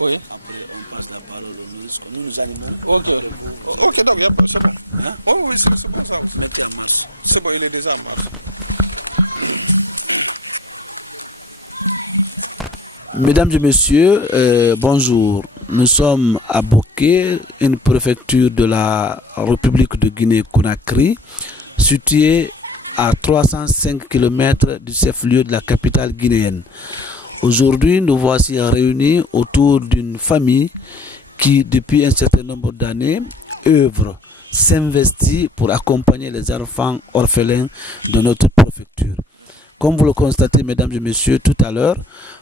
Oui. Après, on passe la parole au ministre. Nous nous animons. Ok. Ok, donc c'est bon. Hein? Oh, oui, c'est bon. C'est bon, il est déjà en marche. Mesdames et messieurs, bonjour. Nous sommes à Boké, une préfecture de la République de Guinée-Conakry, située à 305 km du chef-lieu de la capitale guinéenne. Aujourd'hui, nous voici réunis autour d'une famille qui, depuis un certain nombre d'années, œuvre, s'investit pour accompagner les enfants orphelins de notre préfecture. Comme vous le constatez, mesdames et messieurs, tout à l'heure,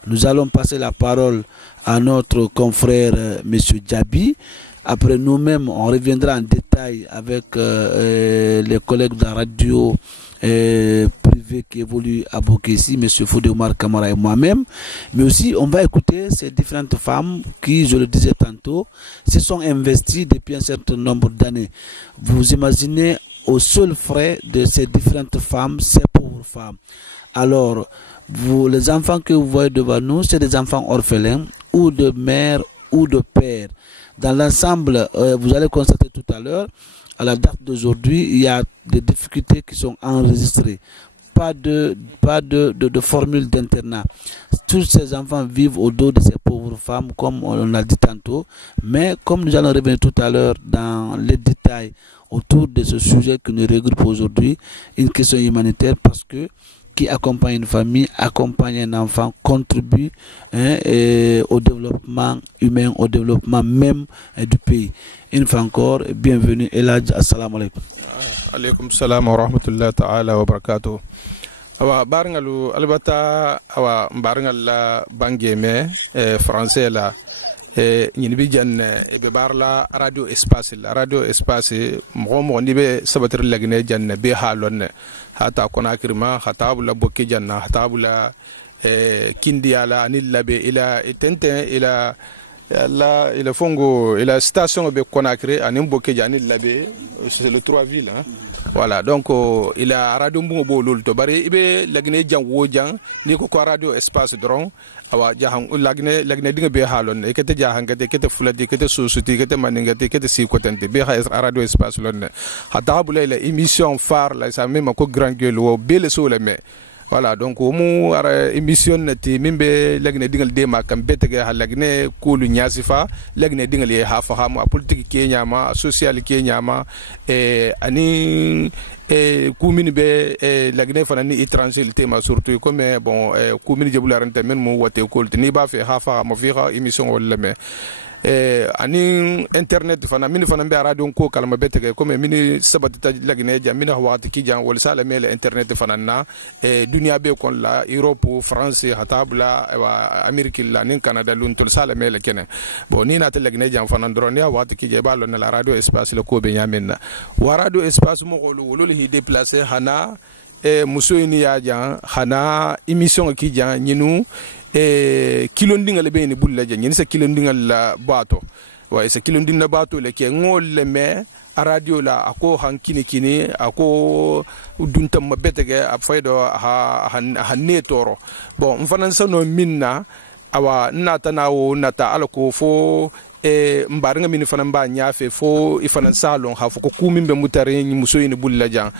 nous allons passer la parole à notre confrère, monsieur Djabi. Après nous-mêmes, on reviendra en détail avec les collègues de la radio privée qui évolue à Bokessi, monsieur Fodé Omar Kamara et moi-même. Mais aussi, on va écouter ces différentes femmes qui, je le disais tantôt, se sont investies depuis un certain nombre d'années. Vous imaginez aux seuls frais de ces différentes femmes, ces pauvres femmes. Alors, les enfants que vous voyez devant nous, c'est des enfants orphelins, ou de mère, ou de père. Dans l'ensemble, vous allez constater tout à l'heure, à la date d'aujourd'hui, il y a des difficultés qui sont enregistrées. Pas de formule d'internat. Tous ces enfants vivent au dos de ces pauvres femmes, comme on l'a dit tantôt. Mais comme nous allons revenir tout à l'heure dans les détails autour de ce sujet que nous regroupe aujourd'hui, une question humanitaire, parce que qui accompagne une famille, accompagne un enfant, contribue au développement humain, au développement même du pays. Une fois encore, bienvenue. Eladj, assalamu alaikum. Alaikum salam wa rahmatullahi ta'ala wa barakatuh. Awa barangalu albata awa barangal la bangeme français la ñin bi jan be barla radio espace mo ni be sabatir lagne jan be halon hata Conakry ma hatabula bokki janna hatabula kindi ala anil labe ila tenten ila la fongo ila station be Conakry anim bokki janil labe c'est le 3 villes hein. Voilà donc il a radio mbo lol to bari ibe lagne jan wo jan ni ko radio espace dron awa jahan lagne dinga be halon e kete jahan kete fuladi kete société kete maningate kete si kotente be radio espace lon hata bula la émission phare la sa même ko grand gueule wo bele so le me voilà donc mu ara émission nati mimbe lagne dingal de ma kam betege ha lagne kulu nyasifa lagne dingal ye ha fahamu politique Kenya ma social Kenya ma ani commune be lagne fana ni étranger tema surtout comme bon commune jebularante men mo wote ko ni ba fe ha fahamu fi émission wala me ani internet fana min fana be radio ko kalma betege comme min sabata lagne jam min waxati ki jang wala sala mele internet fana na dunia be kon la Europe France hatabla wa Amerique la nin Canada lun tol sala mele kene bon ni na lagne jam fana ndron ya waxati ki je balon la radio espace le ko be nyamen wa radio espace mo ko lo hi déplacer hana muso ni ya jan hana émission ki jan ñinu kilondingal be ni bulla jan ñini sa kilondingal la bato wa sa kilondin la bato le ke ngol le me a radio la ako hankini ako duntam mabetege a faydo ha netoro bon mfanan sa no minna awa nata nawo nata alako fo mbaringa mini fana mba nyafe fo ifana salon ha fo ko kumimbe mutare ni muso ni bulla jan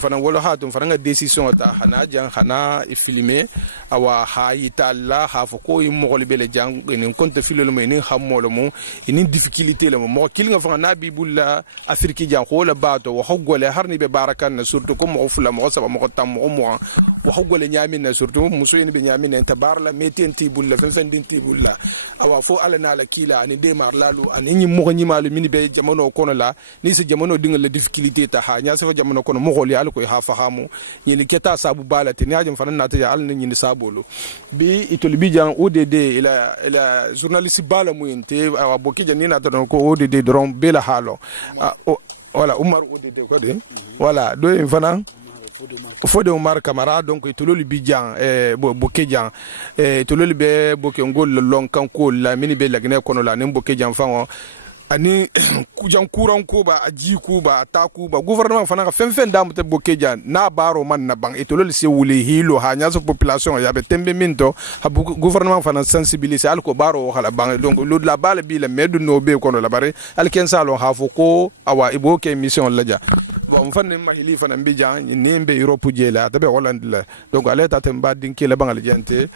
fana wala hatu fana nga decision ta hana jan hana filmer awa hayita la ha fo ko mogol bele jan ni konte filolo me ni hamolo mo ni difficulté le mo kilinga fana nabi bulla afriki jan ko la bato wa hogole harni be barakan na surtout ko mo fula mo saba mo tam mo wa hogole nyami na surtout muso ni be nyami na tabarla metenti bulla fen dinti bulla awa fo ala na la kila ani de marlalu ani mo nyi malu mini be jamono kono la ni se jamono dingal la difficulté ta ha nya se jamono kono mo holi al ko ha fahamu ni keta sabu balati ni ajam fanan nata ya al ni sabolo bi itol bi jan ODD ila journaliste bala mu inte awa boki jan ni nata ko ODD dron bela halo voilà Omar ODD ko de voilà do fanan Fodé Omar Kamara donc itololi bijan bokejan itololi be boke ngol lon kanko la mini be lagne kono la nem bokejan fango ani kujan kuran ko ba aji ku ba ta ku ba gouvernement fana ka fen da mute bokeja na baro man na bang etolo se wuli hilo ha nya so population ya be tembe minto ha gouvernement fana sensibiliser al ko baro hala bang donc lo la bale bi le medu no be kono la bare al ken salo ha fo ko awa ibo ke mission la ja bon fanne ma hili fana mbijan ni mbe Europe jela tabe Hollande la donc aleta temba dinki la bangal jente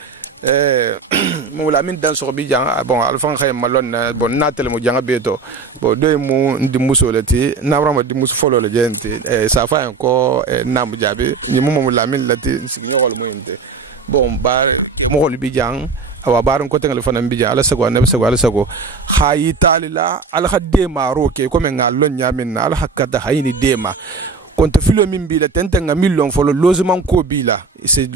mo la min dan so bijan bon alfan khay malon bon natel mo janga beto bon do mo ndi musolati na brama di mus folo le jente sa fa encore nam jabe ni mo la min lati signo gol mo inte bon bar mo gol bijan awa baron ko tengal fana bijan ala sago nabi sago ala sago hayi talila al khadde maro ke ko men ngal lon nyamin al hakata hayni dema konta filo min bila tentenga million folo logement ko bila c'est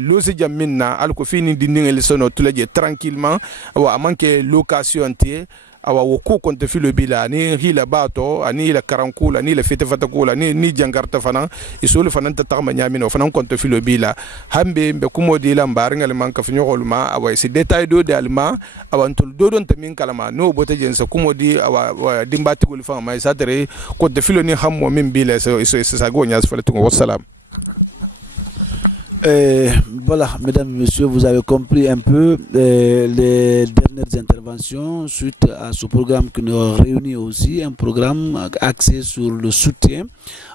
logé jamina al ko fini dindingel sono tulaje tranquillement awa manke location te awa woko konta filo bila ni hila bato ani la karankula ni la fete fatakula ni jangarta fana isolu fana tatama nyamino fana konta filo bila hambe mbe kumodi la mbaringal manka fnyolma awa c'est détail do dalma awa ntul do don tamin kalama no bote jensa kumodi awa dimbati gol fama mai sadre konta filo ni hammo min bila so sa gonya falatu wassalam. Voilà, mesdames et messieurs, vous avez compris un peu les dernières interventions suite à ce programme qui nous réunit aussi, un programme axé sur le soutien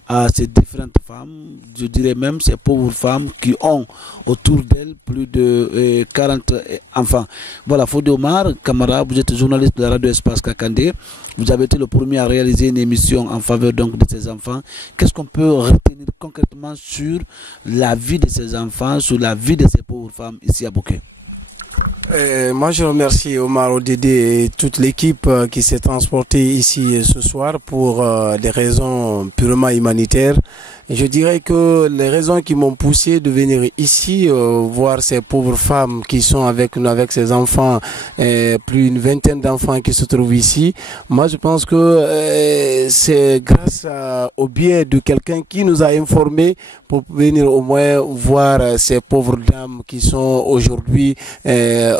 à ces différentes femmes, je dirais même ces pauvres femmes qui ont autour d'elles plus de 40 enfants. Voilà, Fodé Omar Kamara, vous êtes journaliste de la radio Espace Kakandé. Vous avez été le premier à réaliser une émission en faveur donc de ces enfants. Qu'est-ce qu'on peut retenir concrètement sur la vie de ces enfants, sur la vie de ces pauvres femmes ici à Bouquet? Moi je remercie Omar Odede et toute l'équipe qui s'est transportée ici ce soir pour des raisons purement humanitaires. Je dirais que les raisons qui m'ont poussé de venir ici voir ces pauvres femmes qui sont avec nous, avec ces enfants, plus une vingtaine d'enfants qui se trouvent ici. Moi je pense que c'est grâce au biais de quelqu'un qui nous a informés pour venir au moins voir ces pauvres dames qui sont aujourd'hui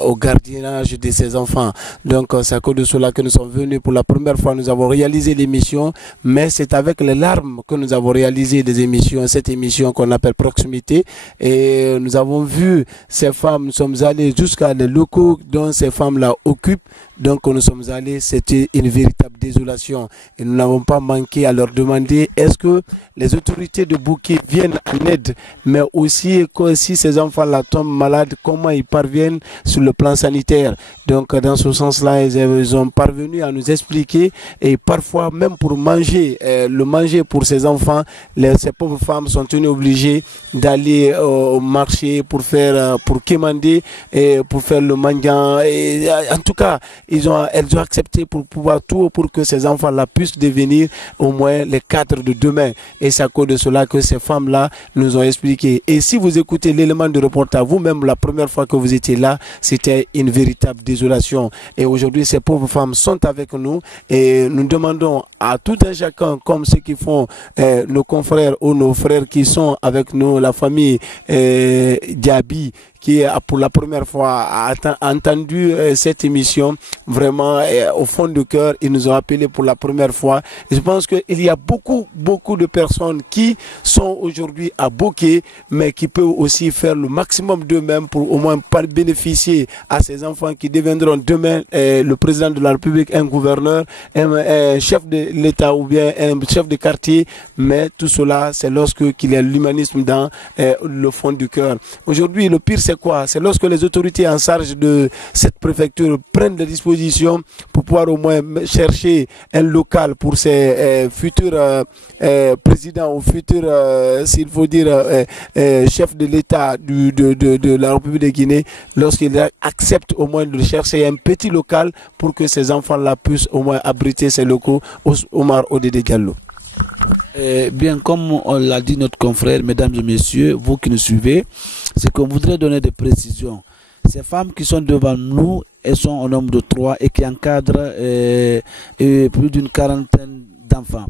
au gardiennage de ces enfants. Donc c'est à cause de cela que nous sommes venus pour la première fois. Nous avons réalisé l'émission, mais c'est avec les larmes que nous avons réalisé des émissions, cette émission qu'on appelle Proximité. Et nous avons vu ces femmes, nous sommes allés jusqu'à les locaux dont ces femmes-là occupent. Donc nous sommes allés, c'était une véritable désolation. Et nous n'avons pas manqué à leur demander est-ce que les autorités de Bouquet viennent en aide, mais aussi que si ces enfants-là tombent malades, comment ils parviennent sur le plan sanitaire. Donc dans ce sens-là, ils ont parvenu à nous expliquer, et parfois même pour manger, le manger pour ces enfants, ces pauvres femmes sont tenues obligées d'aller au marché pour faire, pour quémander et pour faire le mendiant. Et en tout cas, elles ont accepté pour pouvoir tout pour que ces enfants-là puissent devenir au moins les cadres de demain. Et c'est à cause de cela que ces femmes-là nous ont expliqué. Et si vous écoutez l'élément de reportage, vous-même, la première fois que vous étiez là, c'était une véritable désolation. Et aujourd'hui, ces pauvres femmes sont avec nous et nous demandons à tout un chacun, comme ceux qui font nos confrères ou nos frères qui sont avec nous, la famille Diaby, qui pour la première fois a entendu cette émission, vraiment au fond du cœur, ils nous ont appelé pour la première fois. Et je pense qu'il y a beaucoup de personnes qui sont aujourd'hui à Bouquet, mais qui peuvent aussi faire le maximum d'eux-mêmes pour au moins bénéficier à ces enfants qui deviendront demain le président de la République, un gouverneur, un chef de l'État ou bien un chef de quartier. Mais tout cela, c'est lorsque qu'il y a l'humanisme dans le fond du cœur. Aujourd'hui, le pire, c'est quoi? C'est lorsque les autorités en charge de cette préfecture prennent des dispositions pour pouvoir au moins chercher un local pour ces futurs présidents ou futurs, s'il faut dire, chefs de l'État de la République de Guinée, lorsqu'ils acceptent au moins de chercher un petit local pour que ces enfants-là puissent au moins abriter ces locaux. Omar Odede Diallo. Bien, comme on l'a dit notre confrère, mesdames et messieurs, vous qui nous suivez, c'est qu'on voudrait donner des précisions. Ces femmes qui sont devant nous, elles sont au nombre de 3 et qui encadrent plus d'une quarantaine d'enfants.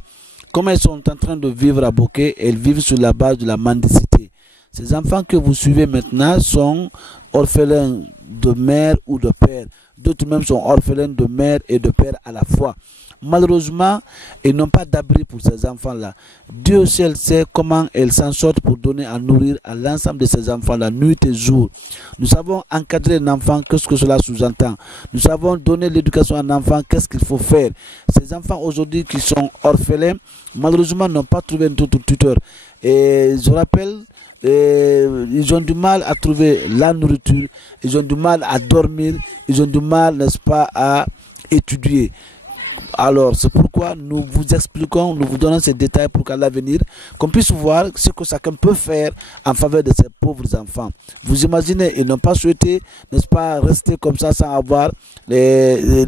Comme elles sont en train de vivre à Bouquet, elles vivent sur la base de la mendicité. Ces enfants que vous suivez maintenant sont orphelins de mère ou de père. d'autres même sont orphelins de mère et de père à la fois. Malheureusement, ils n'ont pas d'abri pour ces enfants-là. Dieu seul sait comment ils s'en sortent pour donner à nourrir à l'ensemble de ces enfants-là, nuit et jour. Nous savons encadrer un enfant, qu'est-ce que cela sous-entend. Nous savons donner l'éducation à un enfant, qu'est-ce qu'il faut faire. Ces enfants aujourd'hui qui sont orphelins, malheureusement n'ont pas trouvé un tuteur. Et je rappelle, ils ont du mal à trouver la nourriture, ils ont du mal à dormir, ils ont du mal, n'est-ce pas, à étudier. Alors, c'est pourquoi nous vous expliquons, nous vous donnons ces détails pour qu'à l'avenir, qu'on puisse voir ce que chacun peut faire en faveur de ces pauvres enfants. Vous imaginez, ils n'ont pas souhaité, n'est-ce pas, rester comme ça sans avoir des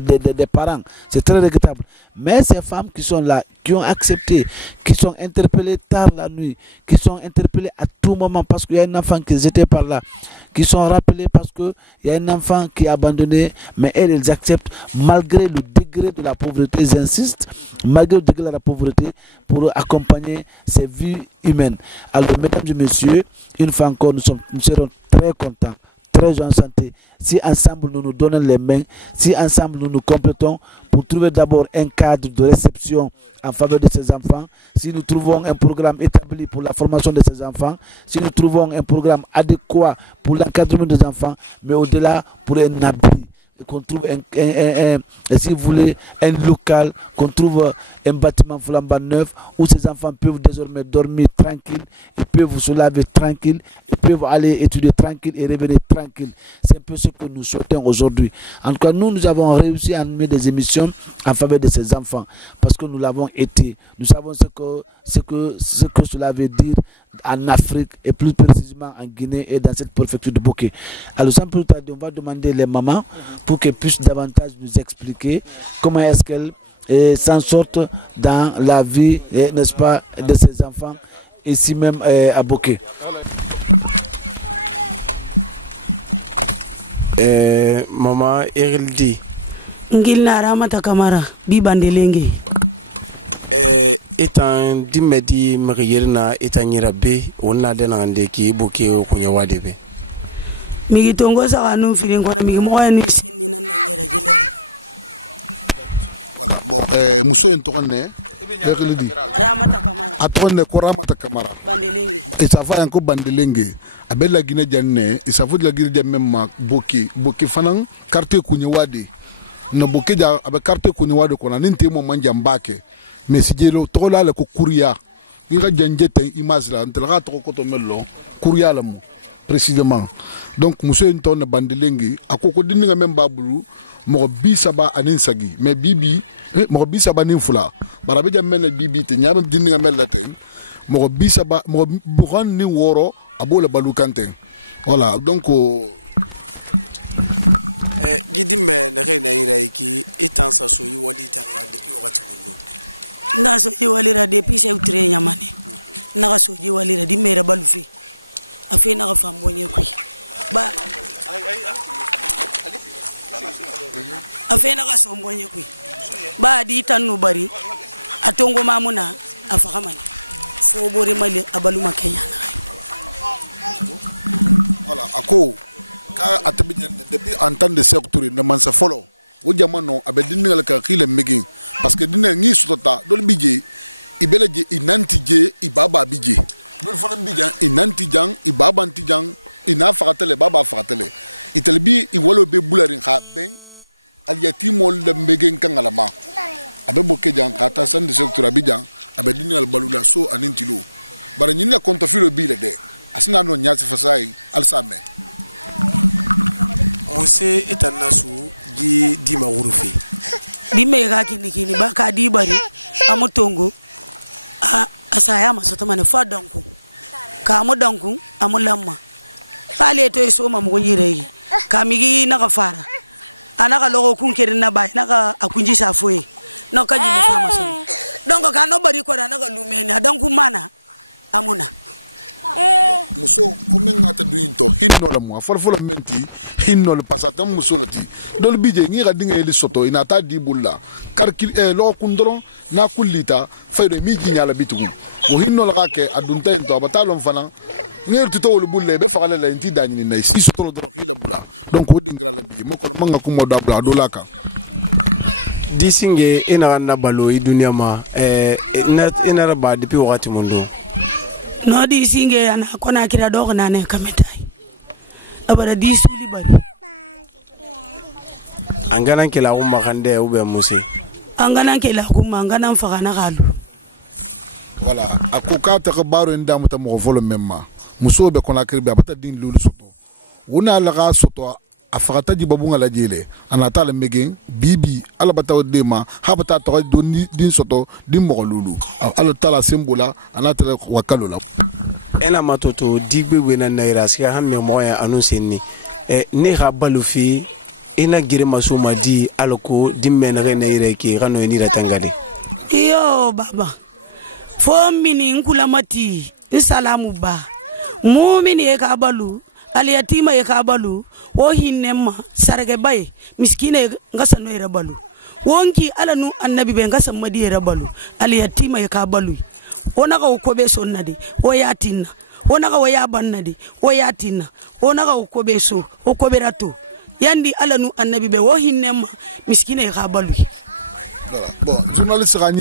parents. C'est très regrettable. Mais ces femmes qui sont là, qui ont accepté, qui sont interpellées tard la nuit, qui sont interpellées à tout moment parce qu'il y a un enfant qui était par là, qui sont rappelées parce qu'il y a un enfant qui est abandonné, mais elles acceptent malgré le degré de la pauvreté, j'insiste, malgré le degré de la pauvreté, pour accompagner ces vies humaines. Alors, mesdames et messieurs, une fois encore, nous serons très contents, très en santé, si ensemble nous nous donnons les mains, si ensemble nous nous complétons pour trouver d'abord un cadre de réception en faveur de ces enfants, si nous trouvons un programme établi pour la formation de ces enfants, si nous trouvons un programme adéquat pour l'encadrement des enfants, mais au-delà pour un abri, qu'on trouve si vous voulez, un local, qu'on trouve un bâtiment flambant neuf où ces enfants peuvent désormais dormir tranquilles, ils peuvent se laver tranquilles, ils peuvent aller étudier tranquille et revenir tranquille. C'est un peu ce que nous souhaitons aujourd'hui. En tout cas, nous avons réussi à mener des émissions en faveur de ces enfants parce que nous l'avons été. Nous savons ce que cela veut dire en Afrique et plus précisément en Guinée et dans cette préfecture de Bokeh. Alors, sans plus tarder, on va demander les mamans pour qu'elles puissent davantage nous expliquer comment est-ce qu'elles s'en sortent dans la vie, n'est-ce pas, de ces enfants ici même à Bokeh. Maman Erildi. Ngilna Ramata Kamara, Bibandelenge. Etan dimedi magirna etanyira be onna denande ki Bokeh kunya wadebe. Migi tongo saka nu feeling kwa migi moya ni muso en tokone Erildi. Atone ko Ramata Kamara. Et ça va encore Bandelenge. Avec la Guinée Diane, et ça vaut de la Guinée Diane même Bokeh Fanan, quartier Kounyawade. No Bokeh dia avec quartier Kounyawade qu'on a n'inté moment Jambake. Mais si j'ai le trop là le Kouria, il y a des images là, on a trop de melon, Kouria là précisément. Donc monsieur Nton Bandelenge, à Koko Dinga même Babulu, Morbi Saba Aninsagi, mais Bibi, Morbi Saba Ninfula. Barabe Jamel Bibi, Tinyam Dinga Mel Morbi Saba, Moran Ni Woro. Abo le balou kanten. Voilà, donc Follow minti hinol pasata musoti dol bije ngi ga dinga eli soto inata di bulla karkil lo kundron na kullita faydo mi jinyala bitugu o hinol ka ke adunta to abatalon fana ngir to wol bulle be fagala la inti dani nay si solo donc manga kumo dabla dolaka disinge ina na balo i dunia ma ina ba depuis wakati mundo no disinge ana kona kira dogo nane kametai abara disuli bari angana kila umma kande ube musi angana kila kuma angana mfakana galu voilà akuka ta baro ndamu ta mo volo memma muso be kona kirbe abata din lulu soto wona laga soto afakata di babunga la jele anata le megen bibi ala bata dema habata to din soto din mo lulu ala tala sembola anata wakalola ena matoto digbe wena naira sia hamme moya anunsenni ne ga balufi ina gire masuma di alko dimmen re naira ki gano ni ratangale yo baba fo mini nkula mati salamu ba mu'mini e ka balu aliyatima e ka balu wo hinnemma sarge bay miskine ngasano e balu wonki alanu annabi be ngasa madi e balu aliyatima e ka balu wona ka ko be sonnadi o yatinna wona ka waya bannadi o yatinna wona ka ko be so o ko be rato yandi alanu annabi be wo hinnemma miskine e ka balu voilà bon journaliste gani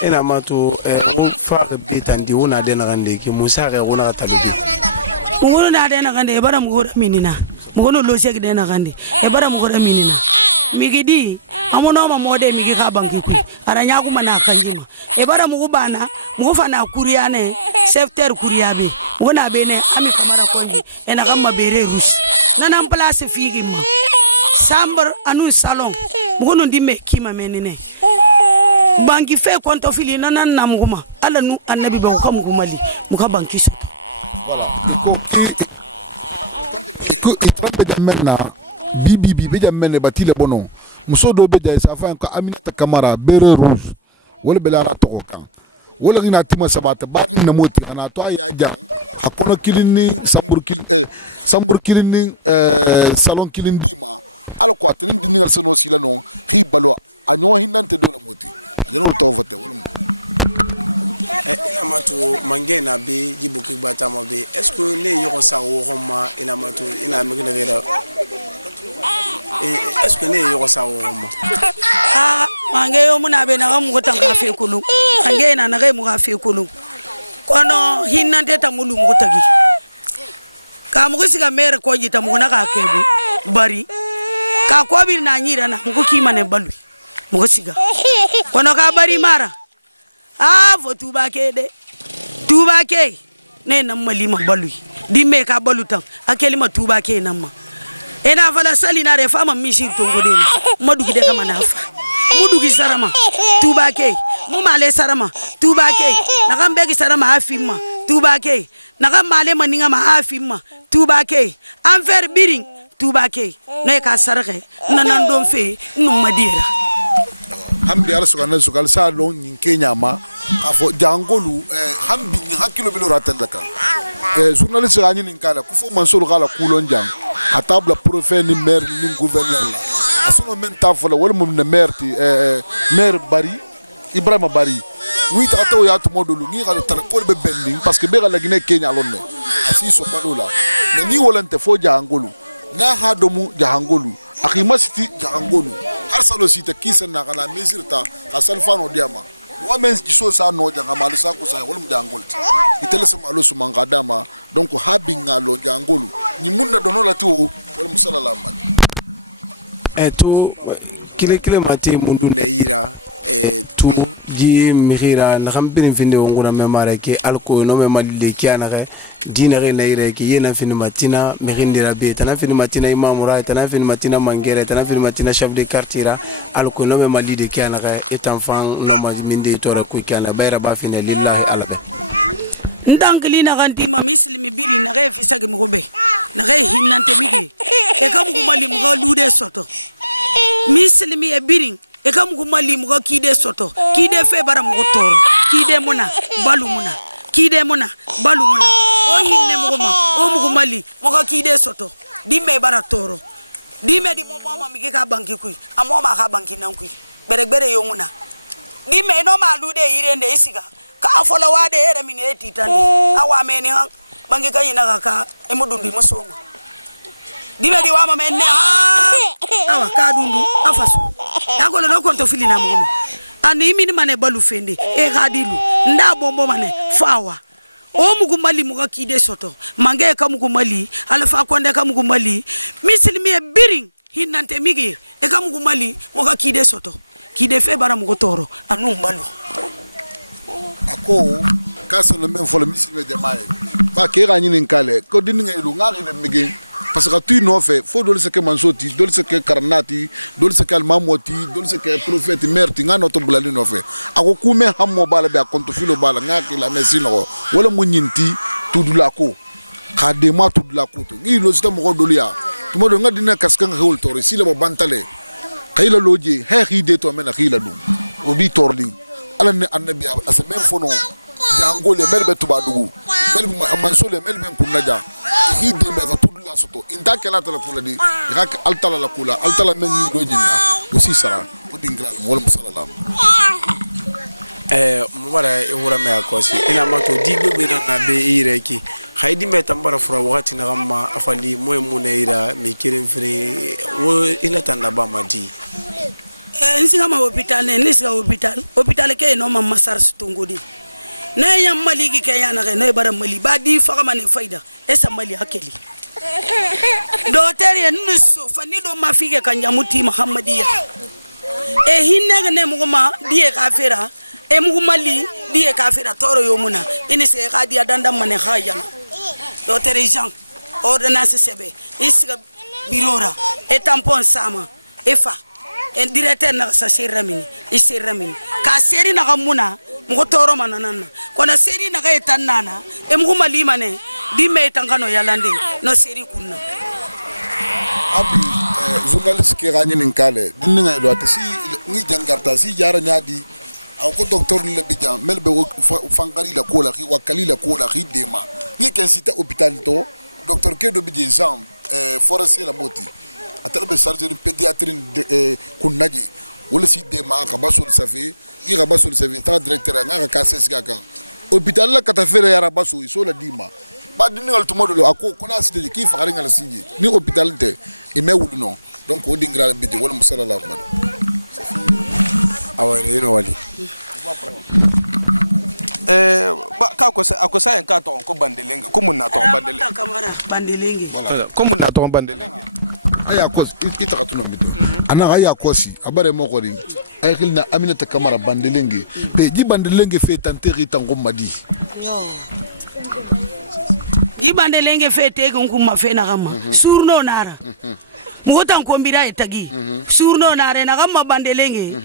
ena mato o fa betandi wona de nagande ki musa ga wona talubi mugono na de nagande e bara mugono minina mugono lo sek de nagande e bara mugono minina migidi amono ma mode migi ka banki ku aranya kuma na kanjima e bara mugubana mugufana kuriane secteur kuriabe wona bene ami kamara konji e na gamma bere rus nana place figi ma sambar anu salon mugono ndime kima menine banki fe konto fili nanan namuguma ala nu annabi be ko mugumali muka banki soto voilà ko itambe jamena bibi be jamene batile bono muso do be jay safa ko Aminata Kamara bere rouge wala bela to kan wala ngina tima sabata ba na moti ana to ay ja akono kilini sambur kilini salon kilini to kile mate mundu tu ji mihira na kambin finde nguna memare ke alko no memali ke anare dinare naire ke yena fin matina mihindira be tana fin matina imamura tana fin matina mangere tana fin matina chef de quartier alko no memali de ke anare et enfant no ma minde tore ku kana bayra ba fin lillahi alabe ndankili na kanti bandelengi comme na to bandele aya kos ita no mito ana aya kosi abare mo ko ring ay khilna Aminata Camara bandelengi pe ji bandelengi fe tanteri tango madi yo ti bandelengi fe te nguma fe na gama surno nara mugotan kombira etagi surno nara na gama bandelengi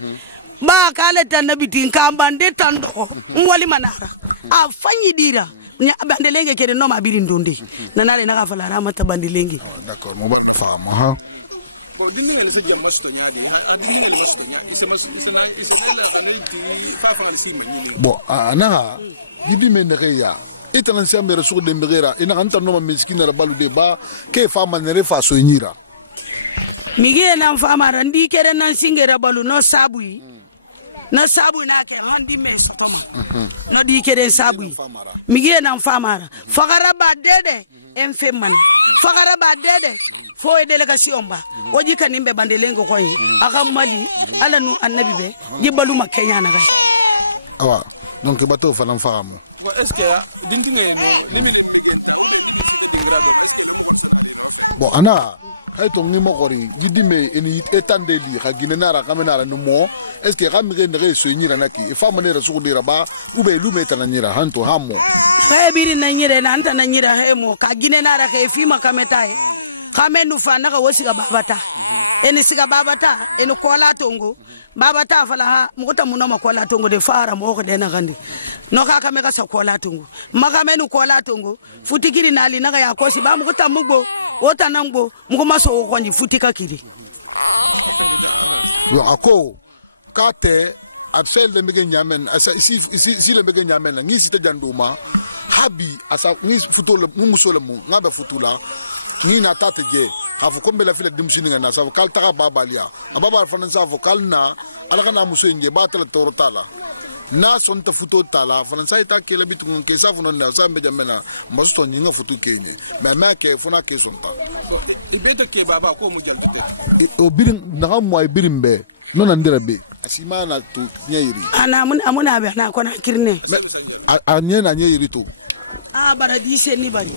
ba kale tanabiti kambande tando ngwali manara afanyi dira bandelengi kere no mabiri ndondi nanale na gafala ramata bandelengi d'accord mo ba fama ha bon ana didi menere ya italan sia mere su de mbera ina anta no miskina balu de ba ke fama nere fa so nyira mige na fama randi kere nan singera balu no sabui na sabu na ke handi me sotoma no di kere sabu mige na fama fagara ba dede en femman fagara ba dede fo e delegation ba oji kanimbe bandelengo ko yi aka mali ala nu annabi be di baluma kenya na gai awa donc bato falam faramu est-ce que dintinge no limi bon ana hay to ngi mo gori gidime eni etande li ga ginenara kamenara no mo est-ce que ramire ne so nyira naki e fama ne rasu dira ba ube lu meta na nyira hanto hamo hay biri na nyira na anta na nyira he mo ka ginenara ke fima kameta he kamenu fa na ka wosiga babata eni siga babata eni kola tongo baba ta fala ha mukuta muno makola tongo de fara mo ko de na gandi no ka ka sa kola tongo maka menu kola tongo futikiri nali na ya kosi ba mukuta mugbo ota nangbo mukuma so ko ni futika kiri yo ako kate absel de mege nyamen asa isi le mege nyamen ngi sita janduma habi asa ngi futula mumusole mu ngaba futula ngi na tate je hafu kombe la fila dimsini ngana sa kal taka babalia ababa fanansa vokal na alaka na muso nge batala torotala na sonta futo tala fanansa ita kele bitu ke sa funo na sa mbeja mena masto nyinga futu kenye mama ke funa ke sonta ibete ke baba ko mu jantu o birin na mo ay birimbe nona ndira be asimana tu nyeiri ana amuna be na kona kirne anye na nyeiri to bara dise ni bari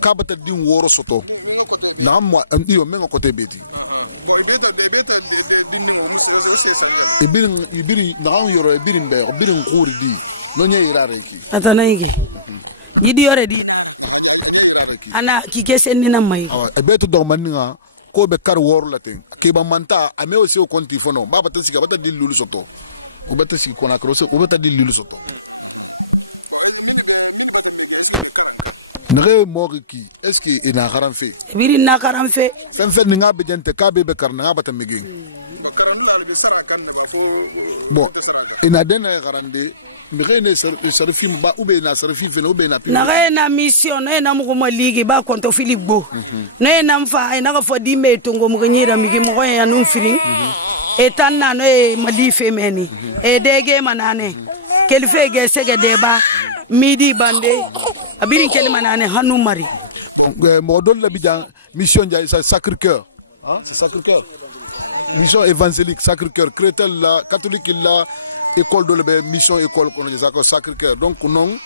ka bata din woro soto na mo ndiyo mengo kote beti ibirin na an yoro ibirin be ibirin kuri di no nyeira reki atana yiki yidi yore di ana kike senni na mai beto do maninga ko be kar woro latin ke ba manta ame o se o konti fono baba tan siga bata di lulu soto o bata sigi kona krose o bata di lulu soto nare moriki est-ce que ina garan fe biri na garan fe fen ni ngabe jente ka be karna ngaba ta mege bon ina dena garande mege ne sarfi ba ube na sarfi fe ube na nare na mission na mo mo ligi ba konto Philippe Bo na mfa ina ga fodi me tongo mo nyira migi mo ya num firing etan na no e mali fe meni e dege manane kelfe ge sege deba midi bande abirin kelima nane hanu mari modol la bidan mission ja Sacré-Cœur hein c'est Sacré-Cœur mission évangélique Sacré-Cœur chrétien la catholique la école de la mission école qu'on dit Sacré-Cœur donc non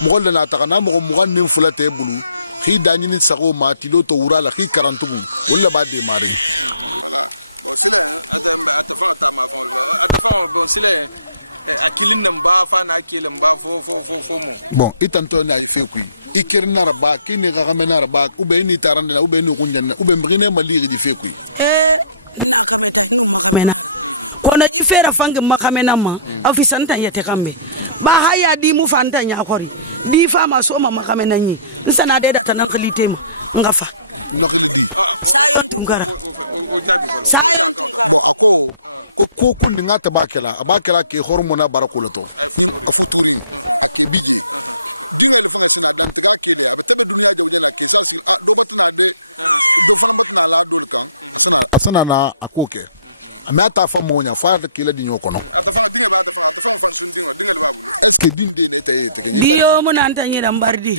mo le na takana mo nim fulate bulu khi dani ni sago ma tilo to wura la khi 40 bu wala ba démarrer bon itanto na fikui ikirna raba kini ga gamena raba ube ni taranda ube ni kunjanna ube mbine maliri di fikui mena kona fera fange makamena ma afisanta yete kambe ba haya di mu fanta nya kori di fa ma so ma makamena nyi nsana de data na klitema ngafa ngara sa ko kun ngata bakela ke hormona barakulato asana na akoke amata fa monya fa kila di nyokono ke dinde dio mo nanta nyira mbardi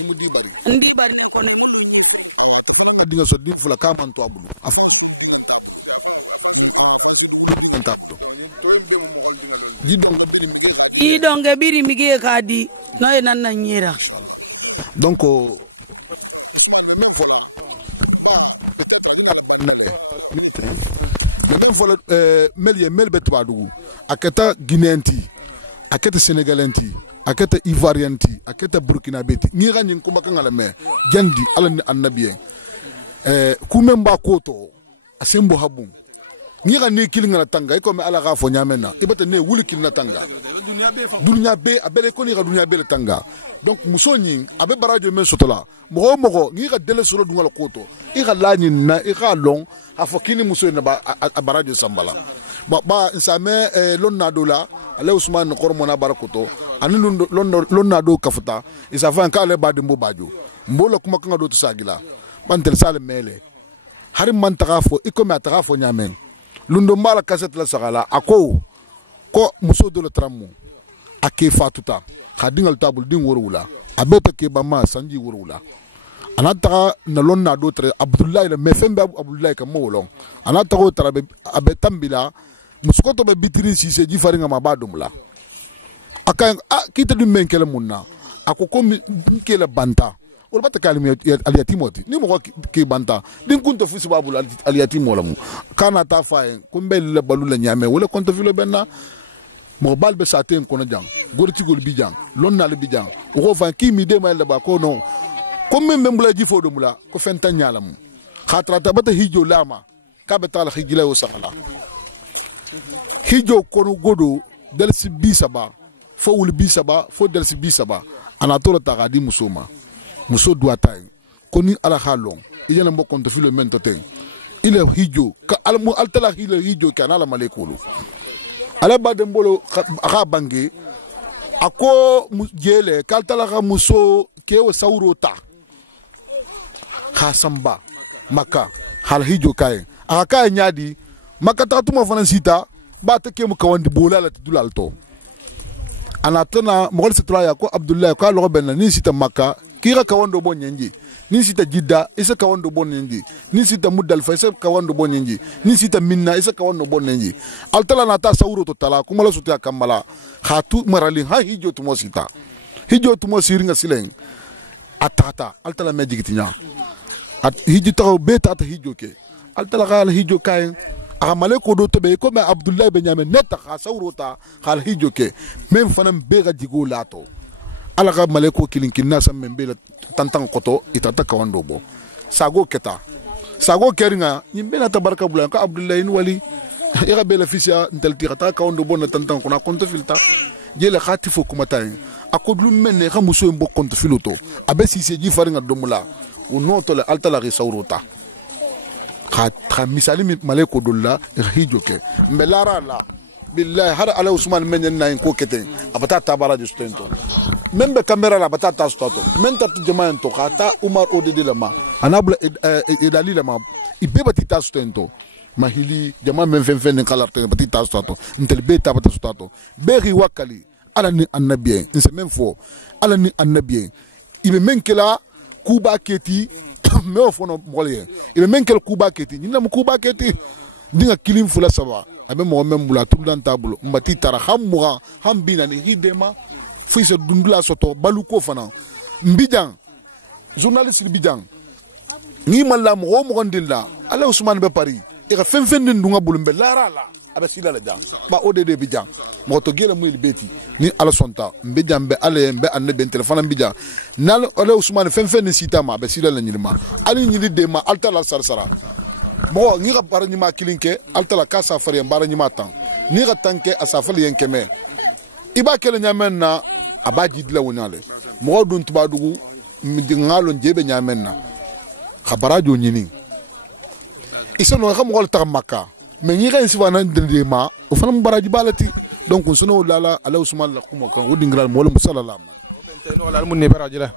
ndi bari dinga so di fula kaman to abulu i donge biri migi kadi no e nan nyira donc melbet badugu akata guinenti akata sénégalenti akata ivoirienti akata burkinabeti ngira nyin kuma kangala me jandi ala ni annabien kumemba koto asembo habum ngira ne kilinga tanga iko me ala ga fo nyamena ibata ne wuli kilina tanga dunya be abele ko ni ga dunya be tanga donc musoni abe barajo men sotola mogo ngira dele solo dunga koto i ga lani na i ga long afo kini musoni ba barajo sambala ba nsame lonna dola ale Ousmane kormona barakoto ani lonna do kafuta isa fa ka le badimbo bajo mbola kuma kanga do tsagila bantel sale mele hari man tagafo iko me tagafo nyamen lundo mbala kaset la sagala ako ko muso do le tramu ake fatuta khadingal tabul din worwula abeta ke bama sanji worwula anata na lonna do tre Abdoulaye le mefembe Abdoulaye ka mawlong anata ko tarabe abetambila muskoto be bitiri si se ji faringa mabadumla aka kita dum menkele munna ako ko kele banta o bata kalimi aliatimoti ni mo ke banta din kunto fusi babul aliatimo lamu kana ta faen ko mbel balula nyame wala konto filo benna mo balbe saten kono jang gorti gol bijang lonna le bijang o ko fan ki mi de ma le ba ko no ko membe mbula ji fodo mula ko fenta nyalam khatra ta bata hijo lama ka betala khigila o sala hijo kono godo delsi bisaba fo wul bisaba fo delsi bisaba ana tolo tagadi musoma muso duata koni ala halon iyana mbo konto filo mento ten ile hijo ka almu altala ile hijo kana ala malekulu ala badembolo aga bange ako jele kaltala ga muso kewo saurota khasamba maka hal hijo kay aga kay nyadi maka tatuma fana sita ba ta ke mu kawandi bola la tudulalto anatana mogol sitla ya ko abdullah ko lo benna ni sita maka kira kawando bonyenji ni sita jidda isa kawando bonyenji ni sita mudalfa isa kawando bonyenji ni sita minna isa kawando bonyenji altala nata sauro to tala kuma la sutia kamala khatu marali ha hijo tumo sita hijo tumo siringa sileng atata altala mejigitinya at hijo taw beta at hijo ke altala gal hijo kay amale ko do tobe ko me abdullah benyamin neta kha saurota khal hijo ke même fanam bega jigo lato ala ga male ko kilinkin na sam membe tantan koto itata kawando bo sago keta sago keringa nyimbe na tabaraka bulan ko abdullah in wali ira bela fisia ntelti kata kawando bo na tantan ko na konto filta jele khatifo kuma tay akodlu menne xa muso en bo konto filoto abe sise ji faringa domula o noto le altala ri saurota kha misali maleko dolla hijoke mbelara la billahi har ala usman menyen nayin ko keten abata tabara de stento membe camera la batata stato menta jamaen to khata umar odede lama anabla edali lama ibeba tita stento mahili jama men fen kala batita stato ntel beta batata stato beri wakali ala ni annabien c'est même faux ala ni annabien ibe menkela kuba keti me o fono molye ibe menkel kuba keti ni na kuba keti dinga kilim fula saba abe mo membula tulan tablo mbati tara hamura hambina ni hidema fise dundula soto baluko fana mbijang journaliste mbijang ni malla mo ngondilla ala usman be pari e ka fen ndunga bulumbe lara la abe sila la jang ba odede bijang mo to gele muy beti ni ala sonta mbijang be ale be annabi telephone mbijang nal ala usman fen sita ma abe sila la nyilma ali nyili de ma alta la sarsara mo ngi ga bar nyima kilinke alta la kasa fari bar nyima tan ni ga tanke asafali yenkeme iba kele nyamen na abaji dila wonale mo dun tuba dugu mi ngalo jebe nyamen na khabarajo nyini isono xam ngol tax makka me ngi ren sifana ndende ma o fanam baraji balati donc sono lala ala usman la kuma kan wodi ngral mo la musallala man bente no la mun ne baraji la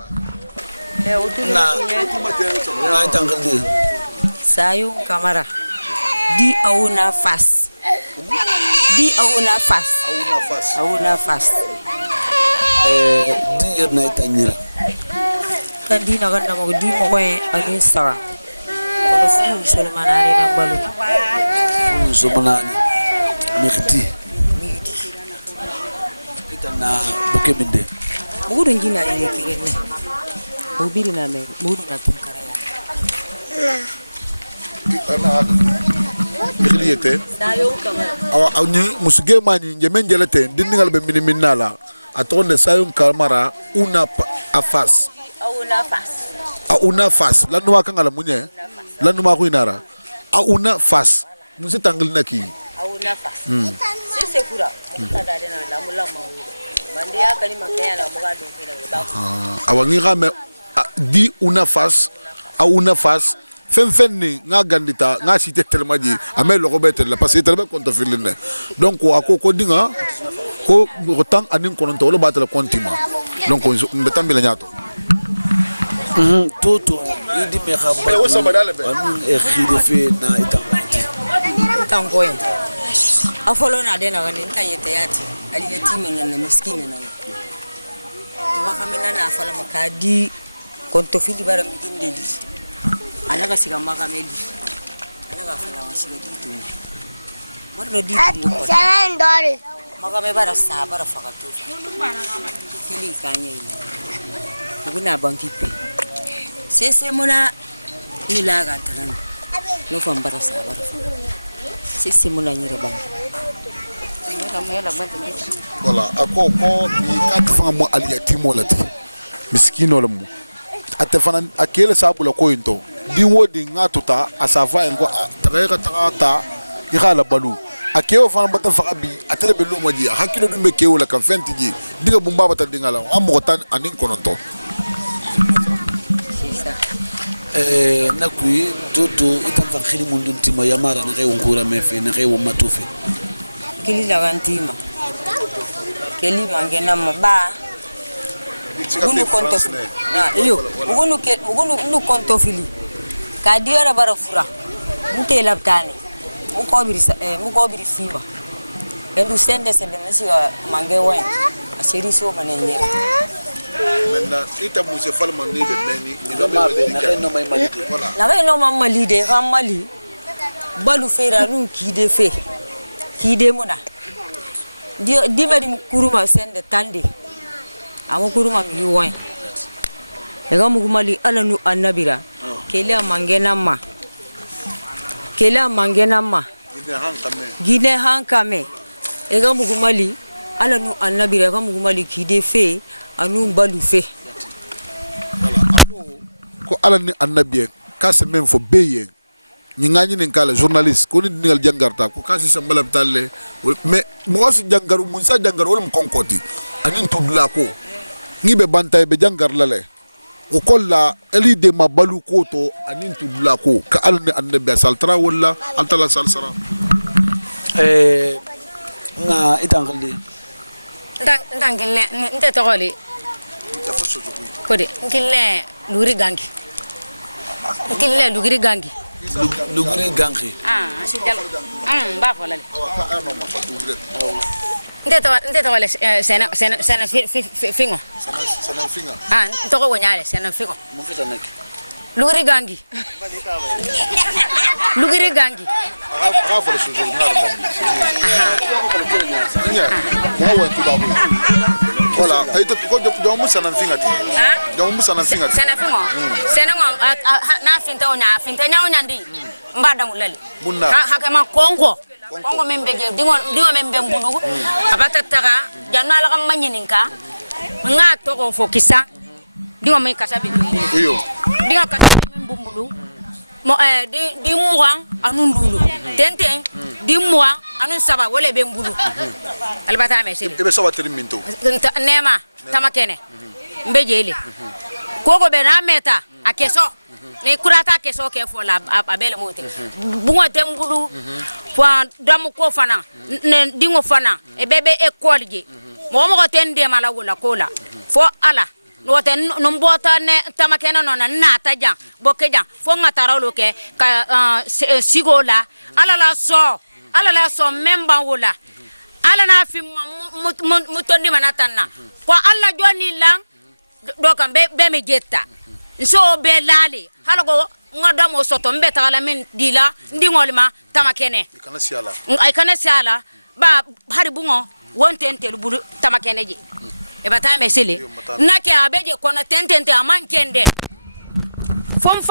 kom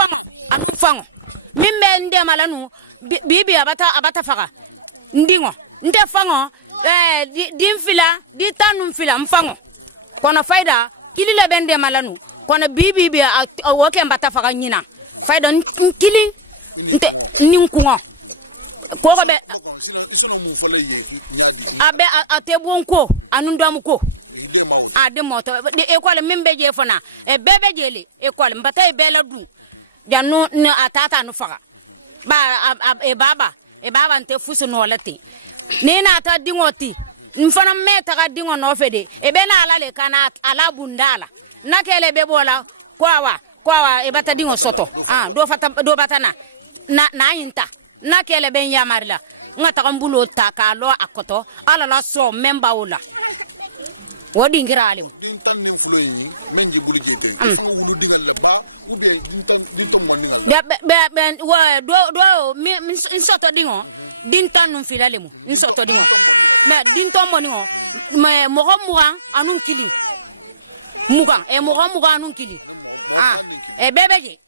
fango mimbe nde malanu bibi abata faga ndingo nte fango din fila di tanu fila mfango kono faida kili le bende malanu kono bibi woke mbata faga nyina faida nkili nte ninkungo ko be abe atebonko anundamuko ade moto de école membe je fona e bebe jeli école mbata e bela du janu ne atata no faga ba e baba nte fusu no lati ni na ta dingoti mfana meta ga dingo no fede e be na ala le kana ala bundala nakele be bola kwawa e bata dingo soto do batana na yinta nakele ben yamarla ngata kambulo ta ka lo akoto ala la so memba wala wodi ngira alim do insoto dingo dintan num filalemu insoto dingo me dinton moningo me moga anun kili muga e moga anun kili e bebeje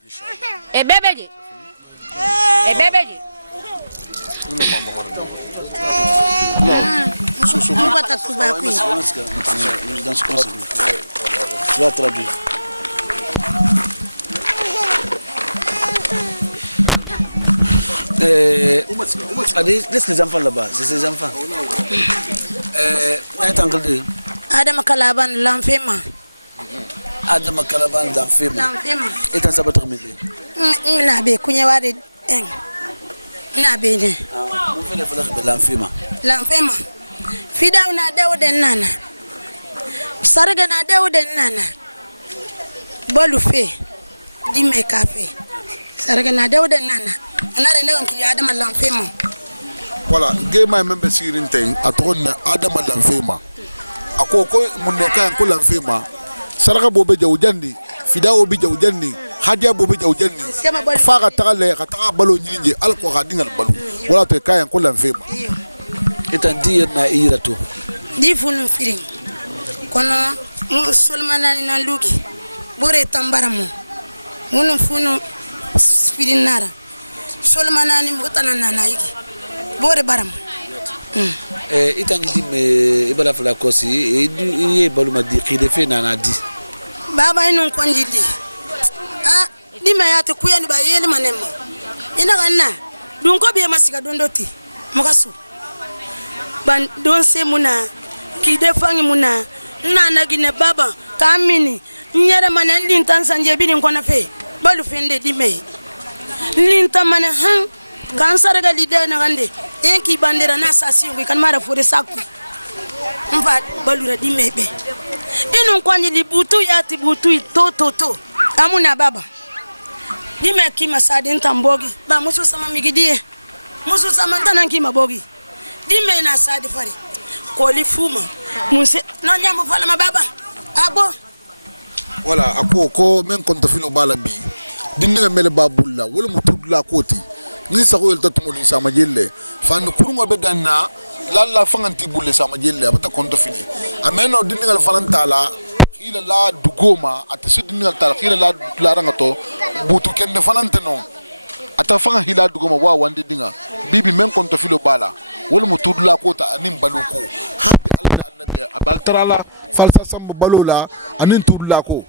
Trala falsa sambo balola anin tudla ko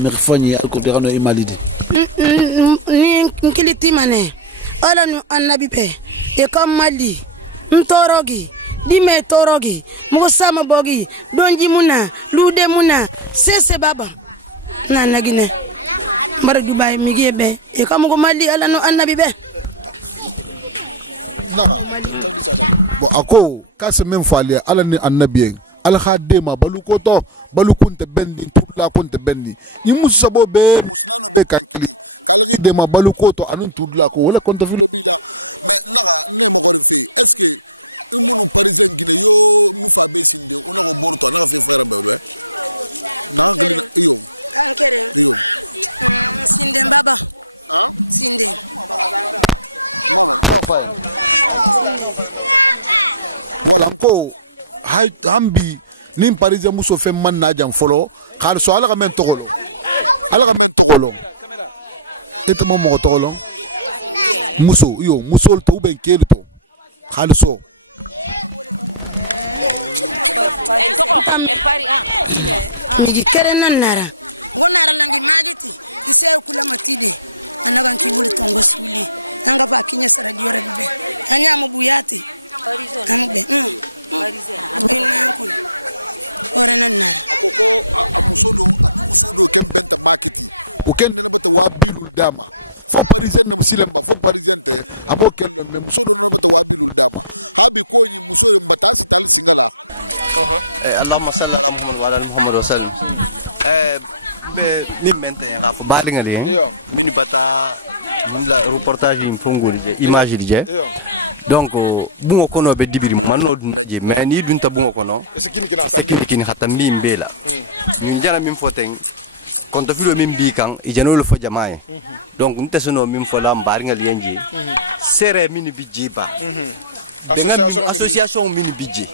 mirfoni ko derano imalidi ni nkiliti mane ala nu annabi pe e kam mali ntorogi dime torogi mo sama bogi donji muna lude muna sese baba na nagine mbar dubai migebe e kam ko mali ala nu annabi be bon ako kase men fali ala ni annabi ala khade ma balu ko to balu kunte bendi tudla kunte bendi ni musa bo be kakali de ma balu ko to anun tudla ko wala konta fil lampo hay hambi nin parisien muso fɛn man na jan fɔlɔ xaaliso ala ka mɛn tɔgɔlɔ ala ka mɛn tɔgɔlɔ e tɛ ma mɔgɔ tɔgɔlɔ muso yo muso to bɛn kele to xaaliso migi kere nan nara aucun wabilu dama faut priser nous si le abo que même اللهم صل على محمد وعلى محمد وسلم min maintenant ka fo balingal yen ni bata mun la reportage in fongoli je image je donc bungo kono be dibiri manno je mais ni dunta bungo kono c'est kini hatta mi mbela ñun jana min foten konto filo min bi kan i janolo fo jamae donc nte sono min fo la balingal yen je sere min bi jiba dengan min association min budget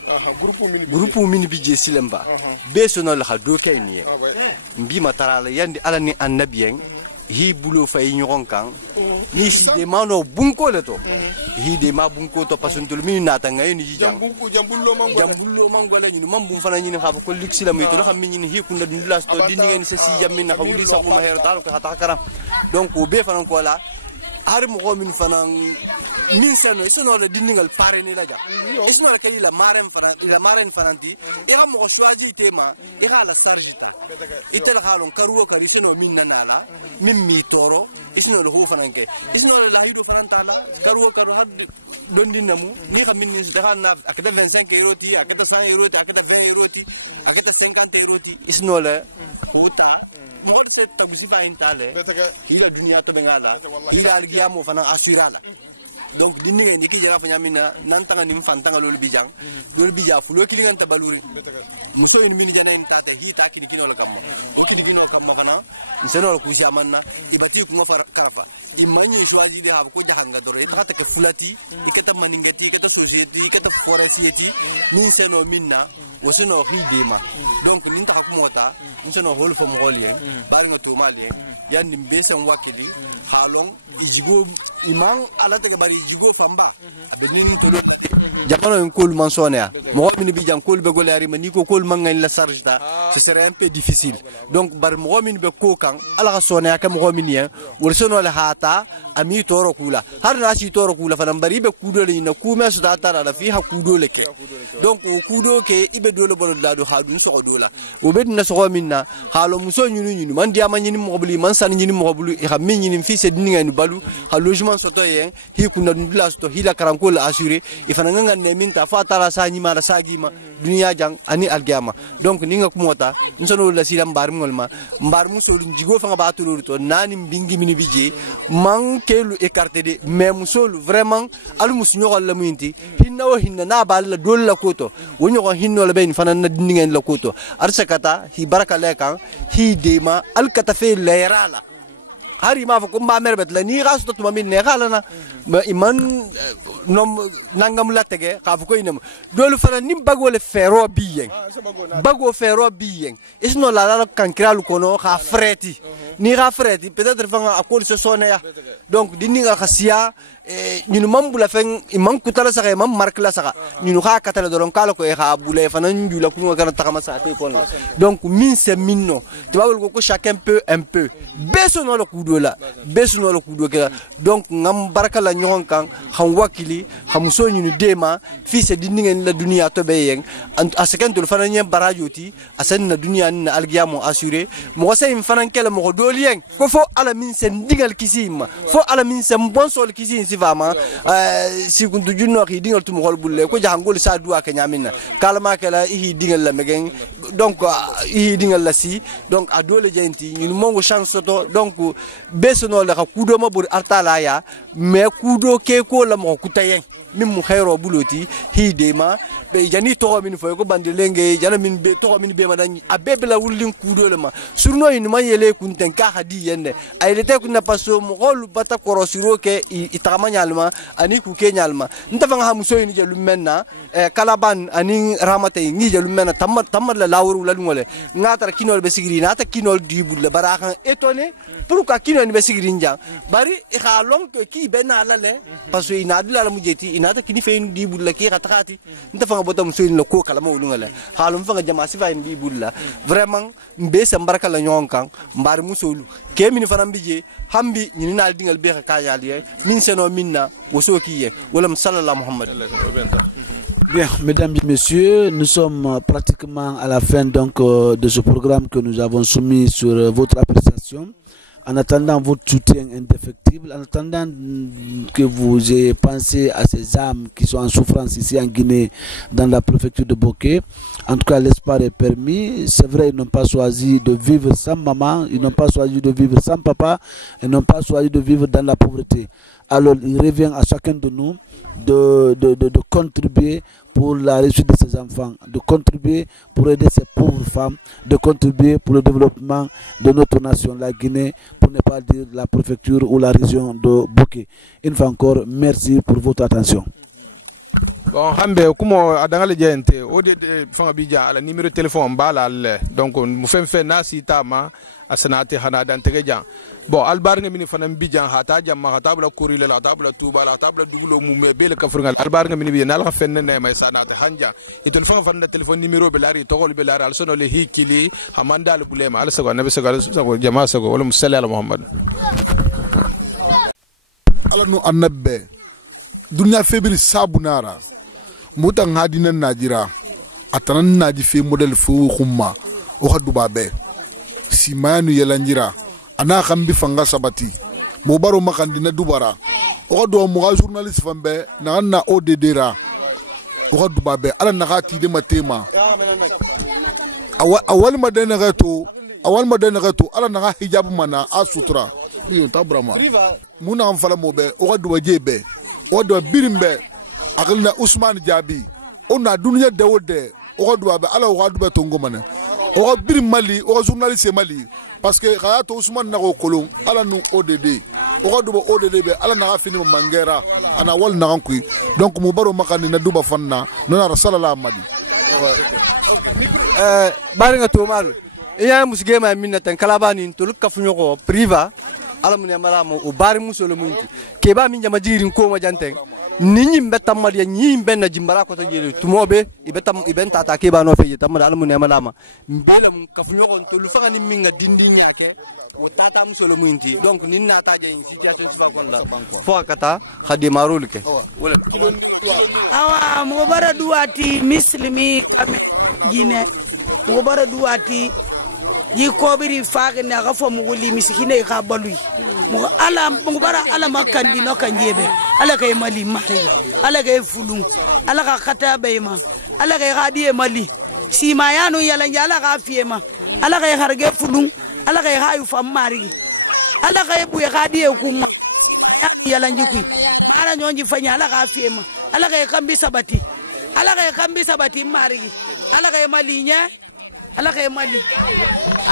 groupe min budget silemba be sono la do kay ni mbi matarala yandi alani annabien hi bulo fay ñogon kan ni si de mano bunko le to hi de ma bunko to pasuntul min nata ngay ni jang jambullo mango la ñu mam bu fana ñi xaba ko lik silam to xam min ni hi kunda dulas to di ngeen se si jammin na xawli sa ko ma her dal ko hata kara donc be fana ko la har mo ko min fana min seno isono le dindingal parene la ja isono le kay la maren faranti ira mo choisi tema ira la sarjita itel halon karuo kari isono min nanala min mi toro isono le ho fananke isono le lahido fanantala karuo karu haddi dondi namu ni xam min ni su taxana akata 25 euro ti akata 100 euro ti akata 20 euro ti akata 50 euro ti isono le hota mo se tabusi fa intale ila dunia to bengala ila algiamo fana assurala donc dindi ngi ki janga fanya mina nan tanga nim fan tanga lolu bijang lolu bija fulo ki ngan tabaluri musey min janen tata hi ta ki kino kam o ki bino kam kana seno ku si amanna ibati ku ngafar karafa imani shwagi de ha ko jahan ga doro ita ta ke fulati ikata maningati ikata society ikata forestier min seno minna wasino hi dema donc nin ta ko mota seno hol fo mo golien bari nga to malien yandi mbesen wakili halong ijigo imang ala te bari jigo famba abedin to japano en kol mansonea mo min bi jang kol be golari ma ni ko kol mangay la charge ta ce serait un peu difficile donc bar mo min be ko kan ala sonea ka mo min yen wol sono la hata ami toro kula har na si toro kula fa bari be kudo le na kuma su ta tara la fi ha kudo le ke donc o kudo ke ibe do le bolo la do ha dun so do la o be na so minna halo muso nyunu man dia man nyini mo buli man san nyini mo bulu e ha min nyini fi se dinga ni balu ha logement soto yen hi kuna dula sto hila karanko la assurer e fa nga ne min ta fa tara sa nyima la sagima dunia jang ani algama donc ninga kumota nsono la silam bar ngolma mbar muso jigo fa nga ba to to nani mbingi mini bije man kelu écarté de mais muso vraiment alu musu nyogol la muinti hinna o hinna na bal la dol la koto wonyo ko hinno la ben fana na dingen la koto arsakata hi baraka lekan hi dema al kata fe leerala hari ma fa ko ma merbet la ni gasto to min ne kala na iman nom nangam la tege ka fa ko inem dolu fana nim bagole fero biyen bago fero biyen isno la kankiralu kono ka freti ni ga freti peut-être fa akol se soneya donc dininga khasiya ñunu mambula fen imam kutala saxe mam mark la saxa ñunu xa katala doron kala ko e xa bule fana njula ku ngara takama sa te kon la donc min c'est minno tu vas ko chacun peut un peu beso no le kudo la beso no le kudo ke donc ngam baraka la ñon kan xam wakili xam so ñunu dema fi c'est dingeen la dunia to be yen a second to fana ñem barajoti asan na dunia na algiamo assuré mo se im fana kala mo do lien ko fo ala min c'est dingal kisima fo ala min c'est bon sol kisima sivama si kuntu junno ki dingal tum xol bulle ko jangol sa duwa ka nyamina kalma kala ihi dingal la megen donc ihi dingal la si donc a dole jenti ñu mongo chance to donc besono la ka kudo ma bur artala ya mais kudo ke ko la mo kutayen min mu khairo buloti hi de ma be jani to min fo ko bande lenge jana min be to min be madan abebe la wulin kudole ma surno in ma yele kunten ka hadi yende ay lete kunna paso mo gol bata korosiro ke itama nyalma ani ku ke nyalma nta fanga ha muso ni jelu menna kalaban ani ramate ngi jelu menna tamma la lawru la ngole ngata kinol be sigiri nata kinol dibul le barakan étonné pourquoi kinol be sigiri njang bari kha long ke ki bena la le parce que ina dula la mujeti ina ta kini fe dibul la ki khatakati nta fanga botam so ni ko kala mo ngole halum fanga jama sifa en dibul la vraiment mbe sa baraka la nyonkan mbar musolu ke min faram bije hambi ni nal dingal be ka yali min seno minna wosokiye wala sallallahu muhammad. Bien, mesdames et messieurs, nous sommes pratiquement à la fin donc de ce programme que nous avons soumis sur votre appréciation. En attendant votre soutien indéfectible, en attendant que vous ayez pensé à ces âmes qui sont en souffrance ici en Guinée, dans la préfecture de Boké. En tout cas, l'espoir est permis. C'est vrai, ils n'ont pas choisi de vivre sans maman, ils n'ont pas choisi de vivre sans papa, ils n'ont pas choisi de vivre dans la pauvreté. Alors, il revient à chacun de nous de contribuer pour la réussite de ces enfants, de contribuer pour aider ces pauvres femmes, de contribuer pour le développement de notre nation, la Guinée, pour ne pas dire la préfecture ou la région de Boké. Une fois encore, merci pour votre attention. Bon, hambe kumo adangale jente o de fanga bija ala numéro de téléphone bala le donc mu fem nasi tama asanate hana dan tegeja bon albar nga mini fanam bija hata jamma hata bla kurile la tabla tuba la tabla dugulo mu me bele ka furgal albar nga mini bi nal ka fenne ne may sanate hanja itun fanga fanda téléphone numéro be lari togol be lari al sono le hikili hamanda le bulema al sago nabi sago jama sago wala musalla muhammad ala no annabbe dunya febri sabunara muta ngadina najira atanan naji fe model fu khumma o khadu babe si manu yelanjira ana khambi fanga sabati mo baro makandina dubara o khadu mo ga journaliste fambe na na ODD ra o khadu babe ala na khati de matema awal madena gato ala na hijab mana asutra yo tabrama muna amfala mobe o khadu wajebe o do birimbe akalna Ousmane Diaby ona dunya dewode o do ba ala o do ba tongo mana o birim Mali o journaliste Mali parce que khayato Ousmane na ko kolon ala nu ODD o do ba ODD be ala na fini mangera ana wal na kankui donc mo baro makani na duba fanna nona rasulullah madi bari nga to malu iya musige ma minna tan kalabani to lukka funyo ko priva ala mun yamara mo o bari musolo munti ke ba min jama jirin ko ma janteng ninyi mbeta mali nyi mbenna jimbara ko to jeli tumobe ibenta ta ke ba no fe tamma ala mun yamara ma mbele mun kafunyo ko to lu fanga ni minga dindi nyake o tata musolo munti donc nin na ta je situation ci fa kon la fo kata khadi marulke wala kilo awa mo bara duati muslimi Guinée mo bara duati yi kobiri faga na gafo mu wuli misikine ka balui mu ala mu bara ala makandi no kanjebe ala kay mali mari ala kay fulung ala ka khata bayma ala kay hadiye mali si mayanu yala yala ka fiema ala kay harge fulung ala kay hayu fam mari ala kay buye hadiye kuma yala njikui ala nyonji fanya ala ka fiema ala kay kambi sabati mari ala kay mali nya ala kay mali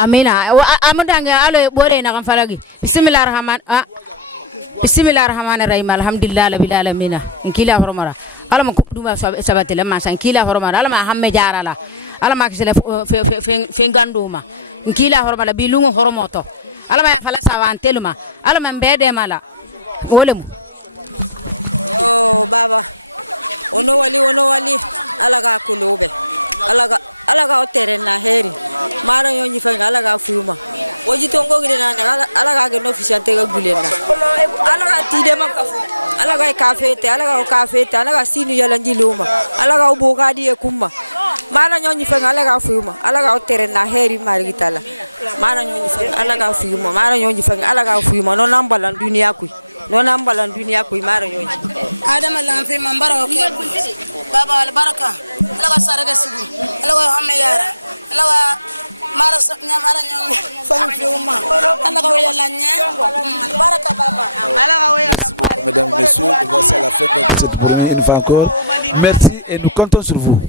amina amudanga alo bore na kan falagi bismillahirrahmanirrahim alhamdulillah rabbil alamin kila hormara ala ma duma sabati la man san kila hormara ala ma hamme jarala ala ma kisele fe ganduma kila hormara bilungu hormoto ala ma fala sawanteluma ala ma mbede mala wolemu cette première une fois encore. Merci et nous comptons sur vous.